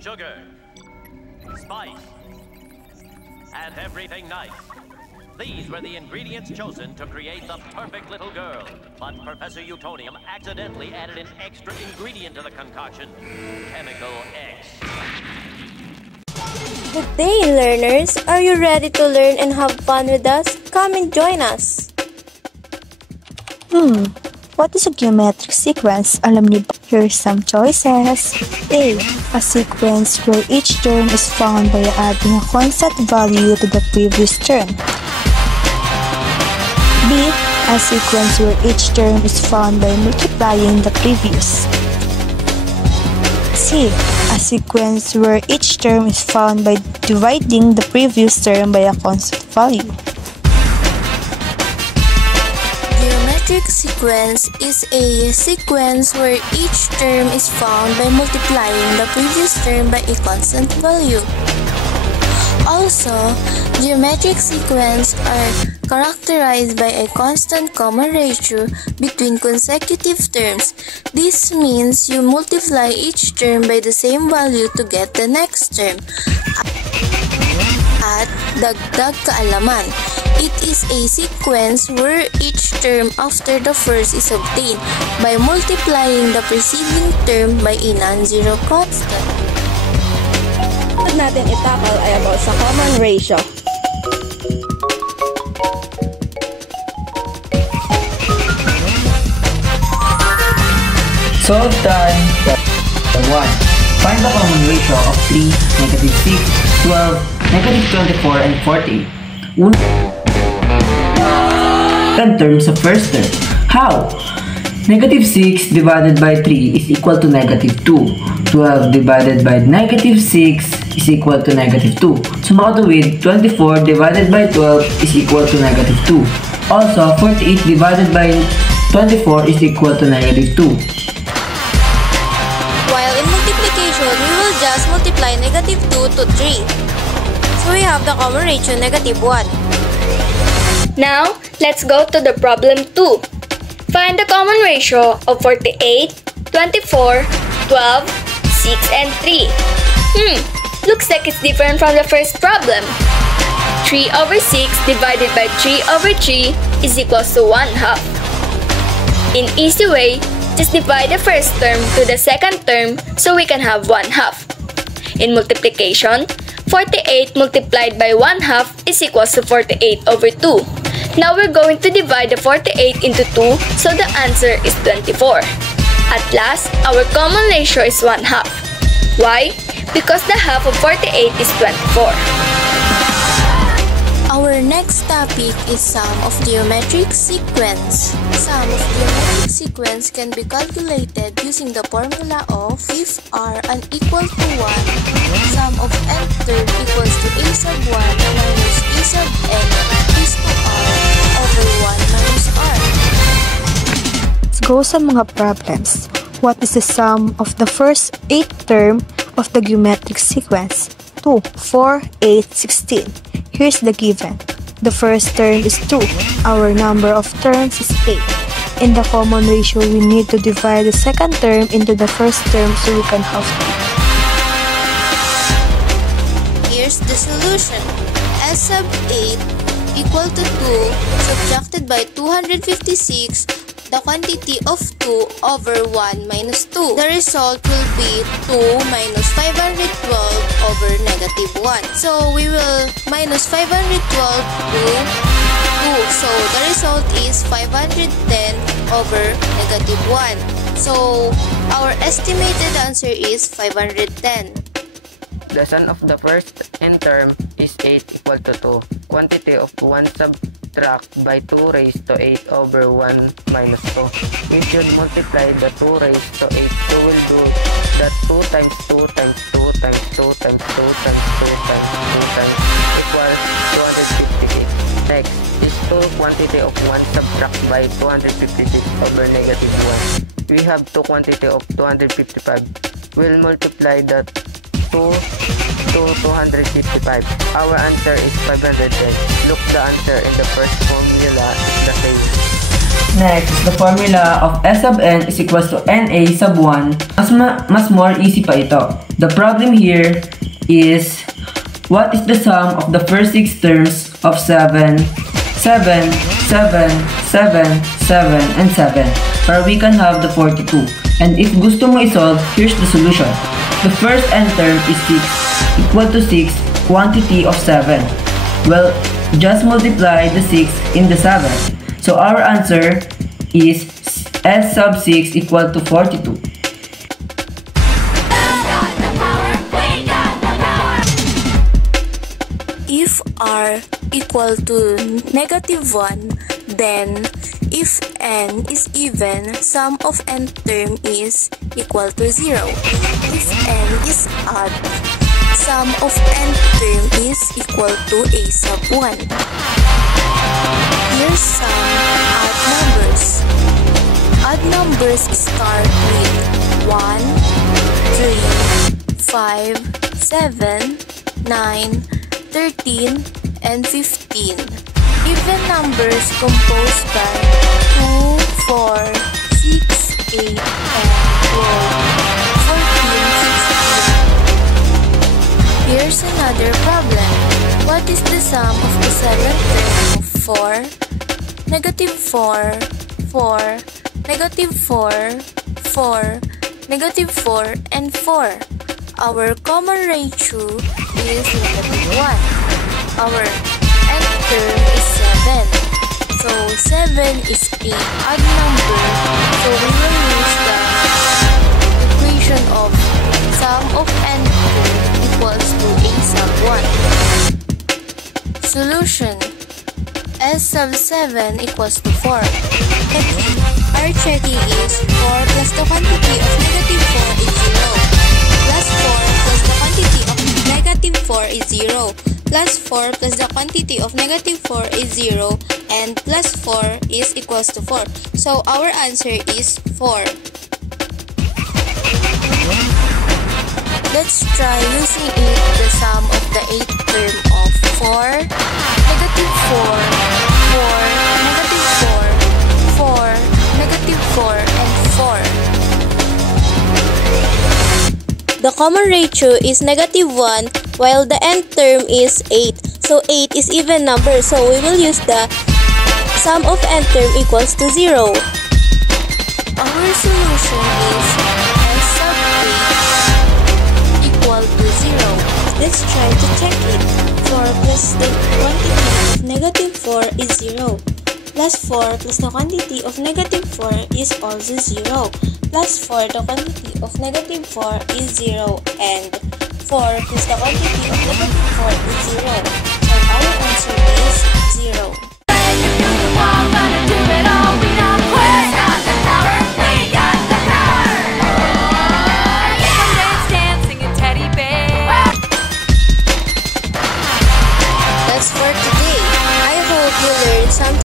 sugar, spice, and everything nice. These were the ingredients chosen to create the perfect little girl. But Professor Utonium accidentally added an extra ingredient to the concoction, Chemical X. Good day, learners! Are you ready to learn and have fun with us? Come and join us! What is a geometric sequence? Alam niyo ba? Here's some choices. A. A sequence where each term is found by adding a constant value to the previous term. B. A sequence where each term is found by multiplying the previous. C. A sequence where each term is found by dividing the previous term by a constant value. Geometric sequence is a sequence where each term is found by multiplying the previous term by a constant value. Also, geometric sequences are characterized by a constant common ratio between consecutive terms. This means you multiply each term by the same value to get the next term. At dagdag kaalaman, it is a sequence where each term after the first is obtained by multiplying the preceding term by a non-zero constant. Natin itakal ay about sa common ratio. Solve time. 1. Find the common ratio of 3, negative 6, 12, negative 24, and 40. 10 terms of first term. How? Negative 6 divided by 3 is equal to negative 2. 12 divided by negative 6 is equal to negative 2. So makatuwid, 24 divided by 12 is equal to negative 2. Also, 48 divided by 24 is equal to negative 2. While in multiplication, we will just multiply negative 2 to 3. So we have the common ratio negative 1. Now, let's go to the problem 2. Find the common ratio of 48, 24, 12, 6, and 3. Looks like it's different from the first problem. 3 over 6 divided by 3 over 3 is equals to 1/2. In easy way, just divide the first term to the second term so we can have 1/2. In multiplication, 48 multiplied by 1/2 is equals to 48 over 2. Now we're going to divide the 48 into 2, so the answer is 24. At last, our common ratio is 1/2. Why? Because the half of 48 is 24. Our next topic is sum of geometric sequence. Sum of geometric sequence can be calculated using the formula of if r unequal to 1, sum of n term equals to a sub 1 minus a sub n is to r over 1 minus r. Let's go sa mga problems. What is the sum of the first 8 term of the geometric sequence? 2, 4, 8, 16. Here's the given. The first term is 2. Our number of terms is 8. In the common ratio, we need to divide the second term into the first term so we can have 2. Here's the solution. S sub 8 equal to 2 subtracted by 256, the quantity of 2 over 1 minus 2. The result will be 2 minus 512 over negative 1. So we will minus 512 to 2. So the result is 510 over negative 1. So our estimated answer is 510. The sum of the first n term is 8 equal to 2. Quantity of 1 subtract by 2 raised to 8 over 1 minus 2. We should multiply the 2 raised to 8. 2 will do that 2 times 2 times 2 times 2 times 2 times 2 times 2 times equals 256. Next is 2 quantity of 1 subtract by 256 over negative 1. We have 2 quantity of 255. We'll multiply that 2 to 255. Our answer is 510. Look, the answer in the first formula is the same. Next, the formula of S sub n is equals to NA sub 1. Mas more easy pa ito. The problem here is what is the sum of the first 6 terms of 7, 7, 7, 7, 7, and 7 para we can have the 42. And if gusto mo isolve, here's the solution. The first n term is 6 equal to 6 quantity of 7. Well, just multiply the 6 in the 7. So our answer is S sub 6 equal to 42. If r equal to -1, then if n is even, sum of n term is equal to 0. If n is odd, sum of n term is equal to a sub 1. Here's some odd numbers. Odd numbers start with 1, 3, 5, 7, 9, 13, and 15. Even numbers composed by 2, 4, 6, 8, and 12, 14, 16. Here's another problem. What is the sum of the 7th term of 4, -4, 4, -4, 4, -4, and 4? Our common ratio is -1. Our nth term is 7. So 7 is a odd number. So we will use the equation of sum of n term equals to a sub 1. Solution. S sub 7 equals to 4. Our checking is 4 plus the quantity of -4 is 0. Plus 4 plus the quantity of -4 is 0. Plus 4 plus the quantity of -4 is 0. And plus 4 is equals to 4. So our answer is 4. Let's try using the sum of the 8th term of 4, -4, 4, -4, 4, -4, and 4. The common ratio is -1 while the nth term is 8. So 8 is even number, so we will use the sum of nth term equals to 0. Our solution is S sub 8 equal to 0. Let's try to check it. 4 plus the quantity of -4 is 0. Plus 4 plus the quantity of -4 is also 0. Plus 4 the quantity of -4 is 0. And 4 plus the quantity of -4 is 0. So our answer is 0. That's for today. I hope you learned something.